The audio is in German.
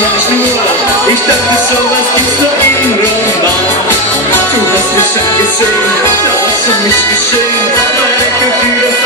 war nicht nur, ich dachte sowas gibt's nur im Roman. Du hast mich angesehen, da war's für mich geschehen, meine Gefühle